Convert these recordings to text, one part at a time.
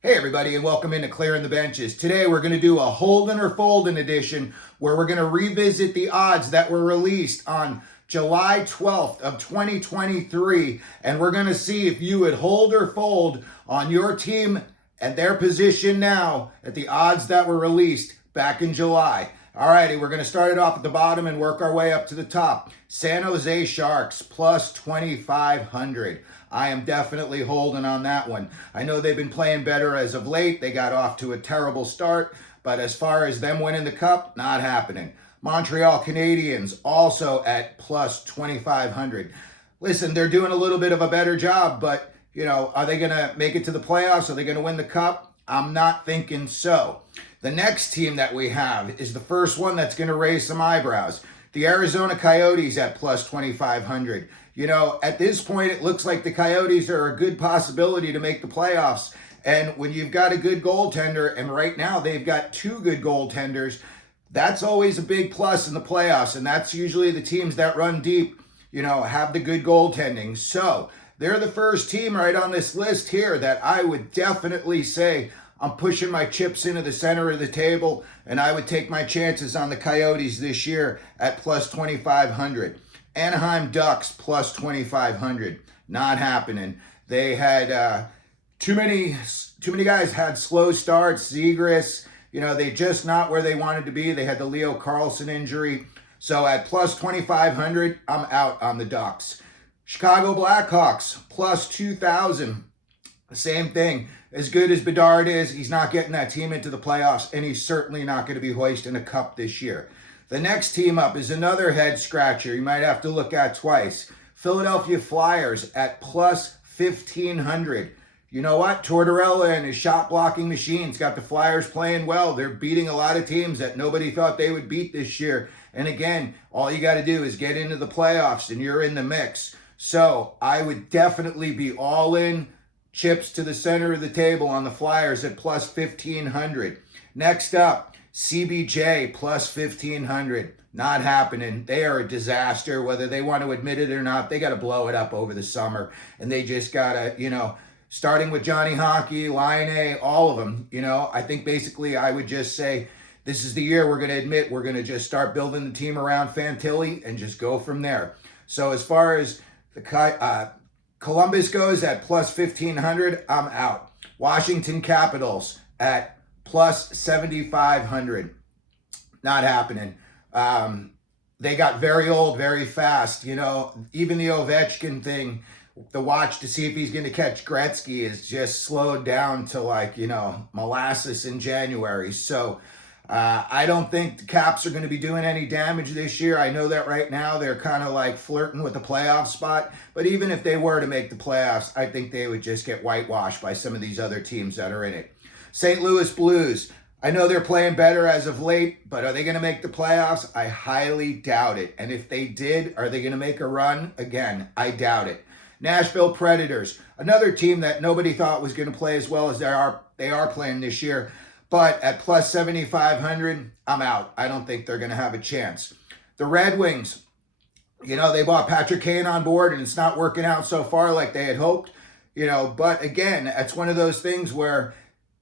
Hey everybody, and welcome into Clearing the Benches. Today we're going to do a Holdin' or Foldin' edition where we're going to revisit the odds that were released on July 12th of 2023, and we're going to see if you would hold or fold on your team and their position now at the odds that were released back in July. Alrighty, we're going to start it off at the bottom and work our way up to the top. San Jose Sharks plus 2,500. I am definitely holding on that one. I know they've been playing better as of late. They got off to a terrible start, but as far as them winning the cup, not happening. Montreal Canadiens also at plus 2,500. Listen, they're doing a little bit of a better job, but are they going to make it to the playoffs? Are they going to win the cup? I'm not thinking so. The next team that we have is the first one that's going to raise some eyebrows. The Arizona Coyotes at plus 2,500. At this point, it looks like the Coyotes are a good possibility to make the playoffs. And when you've got a good goaltender, and right now they've got two good goaltenders, that's always a big plus in the playoffs. And that's usually the teams that run deep, have the good goaltending. So they're the first team right on this list here that I would definitely say I'm pushing my chips into the center of the table, and I would take my chances on the Coyotes this year at plus 2,500. Anaheim Ducks plus 2,500. Not happening. They had too many guys had slow starts. Zegras, they just not where they wanted to be. They had the Leo Carlson injury. So at plus 2,500, I'm out on the Ducks. Chicago Blackhawks plus 2,000. Same thing. As good as Bedard is, he's not getting that team into the playoffs, and he's certainly not going to be hoisting a cup this year. The next team up is another head scratcher you might have to look at twice. Philadelphia Flyers at plus 1,500. You know what? Tortorella and his shot blocking machines got the Flyers playing well. They're beating a lot of teams that nobody thought they would beat this year. And again, all you got to do is get into the playoffs and you're in the mix. So I would definitely be all in, chips to the center of the table on the Flyers at plus 1,500. Next up, CBJ plus 1,500. Not happening. They are a disaster, whether they want to admit it or not. They got to blow it up over the summer, and they just got to, starting with Johnny Hockey, Laine, all of them, I think basically I would just say this is the year we're going to admit we're going to just start building the team around Fantilli and just go from there. So as far as the Columbus goes at plus 1,500, I'm out. Washington Capitals at plus 7,500. Not happening. They got very old very fast. Even the Ovechkin thing, the watch to see if he's going to catch Gretzky is just slowed down to molasses in January. So I don't think the Caps are going to be doing any damage this year. I know that right now they're kind of flirting with the playoff spot. But even if they were to make the playoffs, I think they would just get whitewashed by some of these other teams that are in it. St. Louis Blues. I know they're playing better as of late, but are they going to make the playoffs? I highly doubt it. And if they did, are they going to make a run? Again, I doubt it. Nashville Predators, another team that nobody thought was going to play as well as they are playing this year. But at plus 7,500, I'm out. I don't think they're going to have a chance. The Red Wings, they bought Patrick Kane on board, and it's not working out so far like they had hoped. But again, that's one of those things where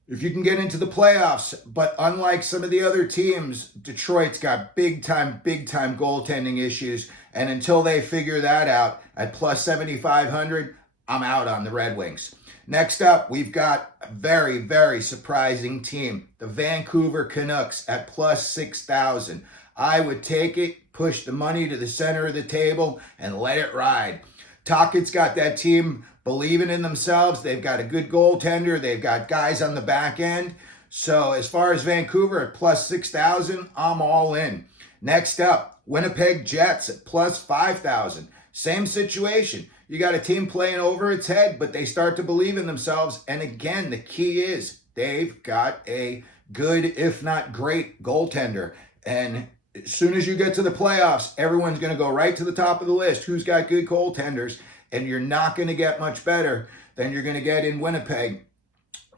if you can get into the playoffs, but unlike some of the other teams, Detroit's got big time goaltending issues. And until they figure that out, at plus 7,500, I'm out on the Red Wings. Next up, we've got a very, very surprising team, the Vancouver Canucks at plus 6,000. I would take it, push the money to the center of the table, and let it ride. Tocchet's got that team believing in themselves. They've got a good goaltender. They've got guys on the back end. So as far as Vancouver at plus 6,000, I'm all in. Next up, Winnipeg Jets at plus 5,000. Same situation. You got a team playing over its head, but they start to believe in themselves. And again, the key is they've got a good, if not great, goaltender. And as soon as you get to the playoffs, everyone's going to go right to the top of the list. Who's got good goaltenders? And you're not going to get much better than you're going to get in Winnipeg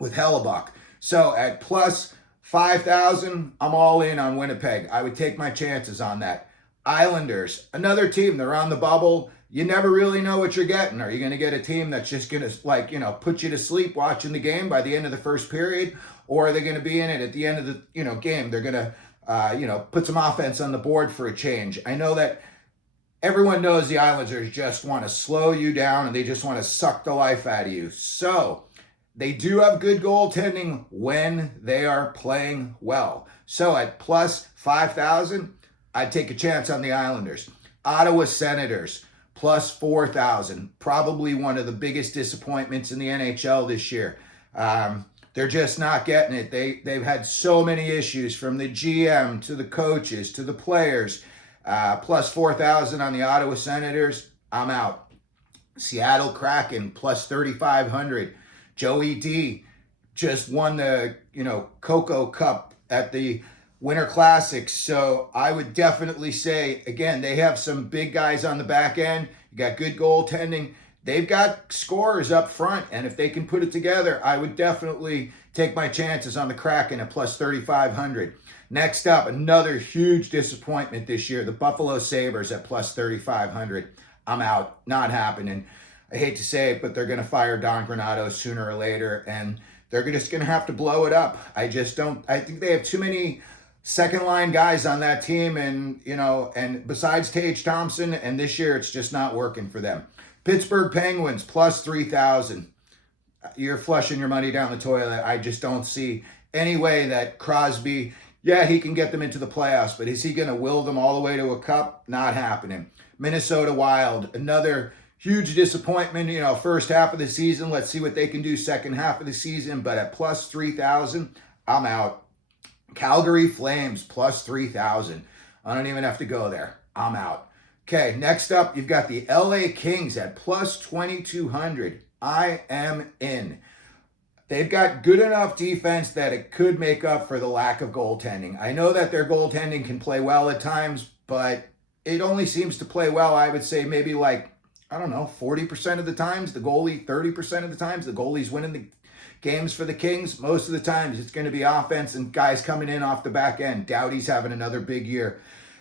with Hellebuck. So at plus 5,000, I'm all in on Winnipeg. I would take my chances on that. Islanders, another team. They're on the bubble. you never really know what you're getting. Are you going to get a team that's just going to put you to sleep watching the game by the end of the first period? Or are they going to be in it at the end of the, game? They're going to, put some offense on the board for a change. I know that everyone knows the Islanders just want to slow you down and they just want to suck the life out of you. So they do have good goaltending when they are playing well. So at plus 5,000, I'd take a chance on the Islanders. Ottawa Senators, plus 4,000. Probably one of the biggest disappointments in the NHL this year. They're just not getting it. They've had so many issues from the GM to the coaches to the players. Plus 4,000 on the Ottawa Senators. I'm out. Seattle Kraken, plus 3,500. Joey D just won the, Cocoa Cup at the Winter Classics. So I would definitely say, again, they have some big guys on the back end. You got good goaltending. They've got scorers up front. And if they can put it together, I would definitely take my chances on the Kraken at plus 3,500. Next up, another huge disappointment this year, the Buffalo Sabres at plus 3,500. I'm out. Not happening. I hate to say it, but they're going to fire Don Granato sooner or later, and they're just going to have to blow it up. I think they have too many second-line guys on that team, and, and besides Tage Thompson, and this year it's just not working for them. Pittsburgh Penguins, plus 3,000. You're flushing your money down the toilet. I just don't see any way that Crosby, he can get them into the playoffs, but is he going to will them all the way to a cup? Not happening. Minnesota Wild, another huge disappointment, first half of the season. Let's see what they can do second half of the season, but at plus 3,000, I'm out. Calgary Flames, plus 3,000. I don't even have to go there. I'm out. Okay, next up, you've got the LA Kings at plus 2,200. I am in. They've got good enough defense that it could make up for the lack of goaltending. I know that their goaltending can play well at times, but it only seems to play well, I would say, maybe 40% of the times. The goalie, 30% of the times. The goalie's winning the games for the Kings. Most of the times, it's going to be offense and guys coming in off the back end. Doughty's having another big year,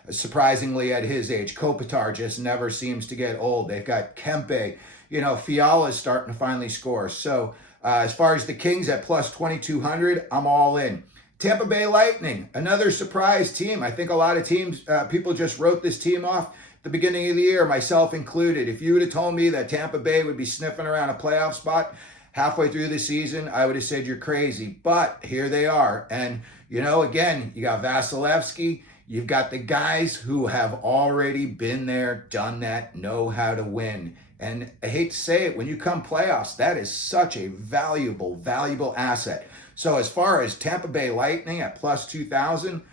surprisingly, at his age. Kopitar just never seems to get old. They've got Kempe. Fiala's starting to finally score. So, as far as the Kings at plus 2,200, I'm all in. Tampa Bay Lightning, another surprise team. I think a lot of teams, people just wrote this team off at the beginning of the year, myself included. If you would have told me that Tampa Bay would be sniffing around a playoff spot halfway through the season, I would have said you're crazy. But here they are. And, again, you got Vasilevsky. You've got the guys who have already been there, done that, know how to win. And I hate to say it, when you come playoffs, that is such a valuable asset. So as far as Tampa Bay Lightning at plus 2,000,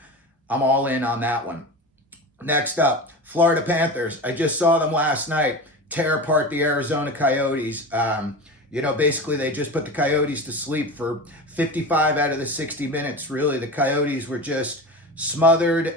I'm all in on that one. Next up, Florida Panthers. I just saw them last night tear apart the Arizona Coyotes. Basically they just put the Coyotes to sleep for 55 out of the 60 minutes. Really, the Coyotes were just smothered.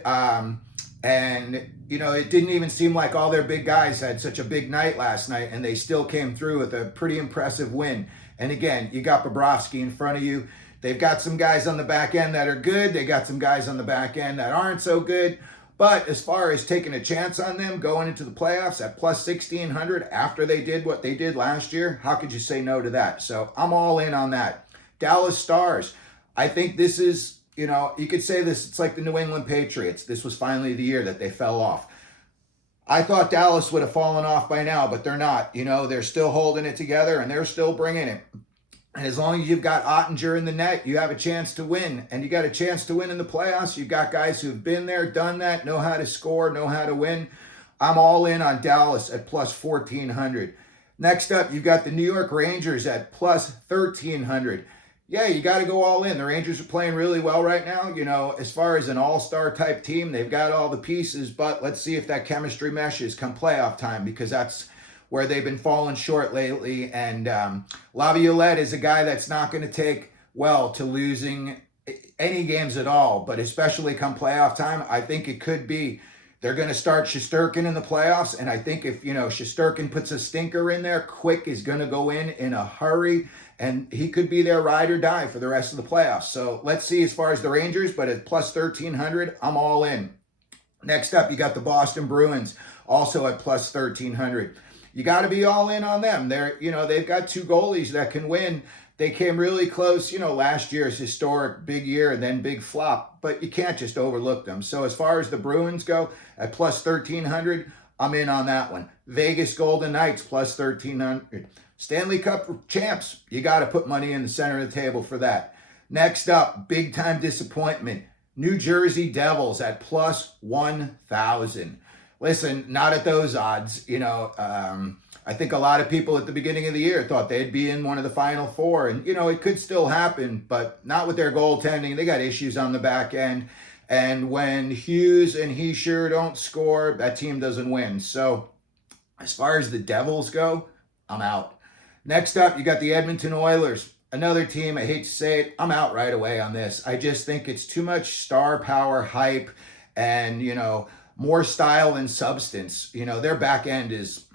And, it didn't even seem like all their big guys had such a big night last night, and they still came through with a pretty impressive win. And again, you got Bobrovsky in front of you. They've got some guys on the back end that are good. They got some guys on the back end that aren't so good. But as far as taking a chance on them going into the playoffs at plus 1,600 after they did what they did last year, how could you say no to that? So I'm all in on that. Dallas Stars. I think this is, you could say this, it's like the New England Patriots. This was finally the year that they fell off. I thought Dallas would have fallen off by now, but they're not. They're still holding it together and they're still bringing it. And as long as you've got Ottinger in the net, you have a chance to win. And you got a chance to win in the playoffs. You've got guys who've been there, done that, know how to score, know how to win. I'm all in on Dallas at plus 1,400. Next up, you've got the New York Rangers at plus 1,300. Yeah, you got to go all in. The Rangers are playing really well right now. As far as an all-star type team, they've got all the pieces, but let's see if that chemistry meshes come playoff time, because that's where they've been falling short lately. And Laviolette is a guy that's not going to take well to losing any games at all, but especially come playoff time, I think it could be. They're going to start Shesterkin in the playoffs, and I think if, Shesterkin puts a stinker in there, Quick is going to go in a hurry, and he could be their ride or die for the rest of the playoffs. So let's see as far as the Rangers, but at plus 1,300, I'm all in. Next up, you got the Boston Bruins, also at plus 1,300. you got to be all in on them. They've got two goalies that can win. They came really close, last year's historic big year and then big flop, but you can't just overlook them. So as far as the Bruins go, at plus 1,300, I'm in on that one. Vegas Golden Knights plus 1,300. Stanley Cup champs, you got to put money in the center of the table for that. Next up, big time disappointment. New Jersey Devils at plus 1,000. Listen, not at those odds. I think a lot of people at the beginning of the year thought they'd be in one of the final four. And, it could still happen, but not with their goaltending. They got issues on the back end. And when Hughes and Heischer don't score, that team doesn't win. So as far as the Devils go, I'm out. Next up, you got the Edmonton Oilers. Another team, I hate to say it, I'm out right away on this. I just think it's too much star power hype and, more style than substance. Their back end is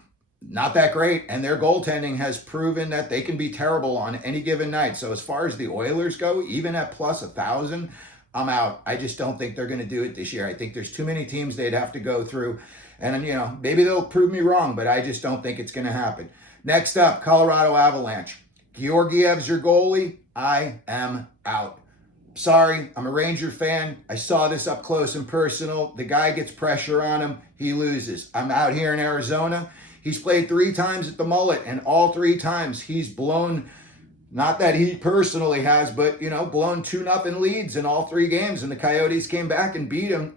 not that great, and their goaltending has proven that they can be terrible on any given night. So as far as the Oilers go, even at plus 1,000, I'm out. I just don't think they're going to do it this year. I think there's too many teams they'd have to go through. And, maybe they'll prove me wrong, but I just don't think it's going to happen. Next up, Colorado Avalanche. Georgiev's your goalie. I am out. Sorry, I'm a Ranger fan. I saw this up close and personal. The guy gets pressure on him. He loses. I'm out here in Arizona. He's played 3 times at the Mullet, and all 3 times he's blown, not that he personally has, but, blown 2-0 leads in all 3 games, and the Coyotes came back and beat him.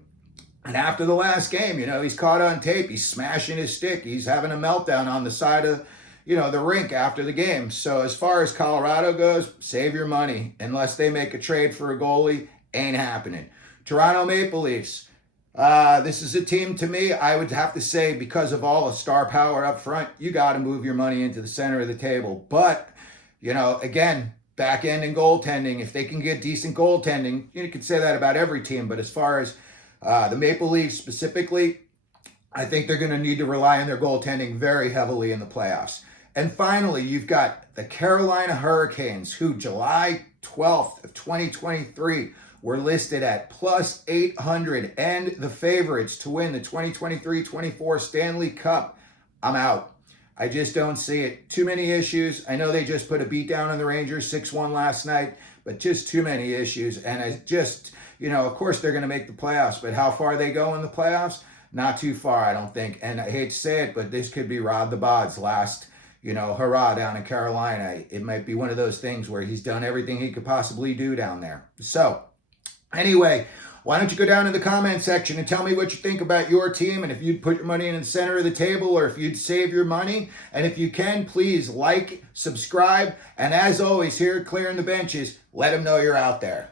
And after the last game, he's caught on tape. He's smashing his stick. He's having a meltdown on the side of the rink after the game. So as far as Colorado goes, save your money. Unless they make a trade for a goalie, ain't happening. Toronto Maple Leafs. This is a team, to me, I would have to say, because of all the star power up front, you got to move your money into the center of the table. But, again, back end and goaltending, if they can get decent goaltending, you could say that about every team. But as far as the Maple Leafs specifically, I think they're going to need to rely on their goaltending very heavily in the playoffs. And finally, you've got the Carolina Hurricanes, who July 12th of 2023 were listed at plus 800 and the favorites to win the 2023-24 Stanley Cup. I'm out. I just don't see it. Too many issues. I know they just put a beat down on the Rangers 6-1 last night, but just too many issues. And I just, of course they're going to make the playoffs, but how far they go in the playoffs? Not too far, I don't think. And I hate to say it, but this could be Rod the Bod's last hurrah down in Carolina. It might be one of those things where he's done everything he could possibly do down there. So, anyway, why don't you go down in the comment section and tell me what you think about your team, and if you'd put your money in the center of the table, or if you'd save your money. And if you can, please like, subscribe, and as always, here at Clearing the Benches, let them know you're out there.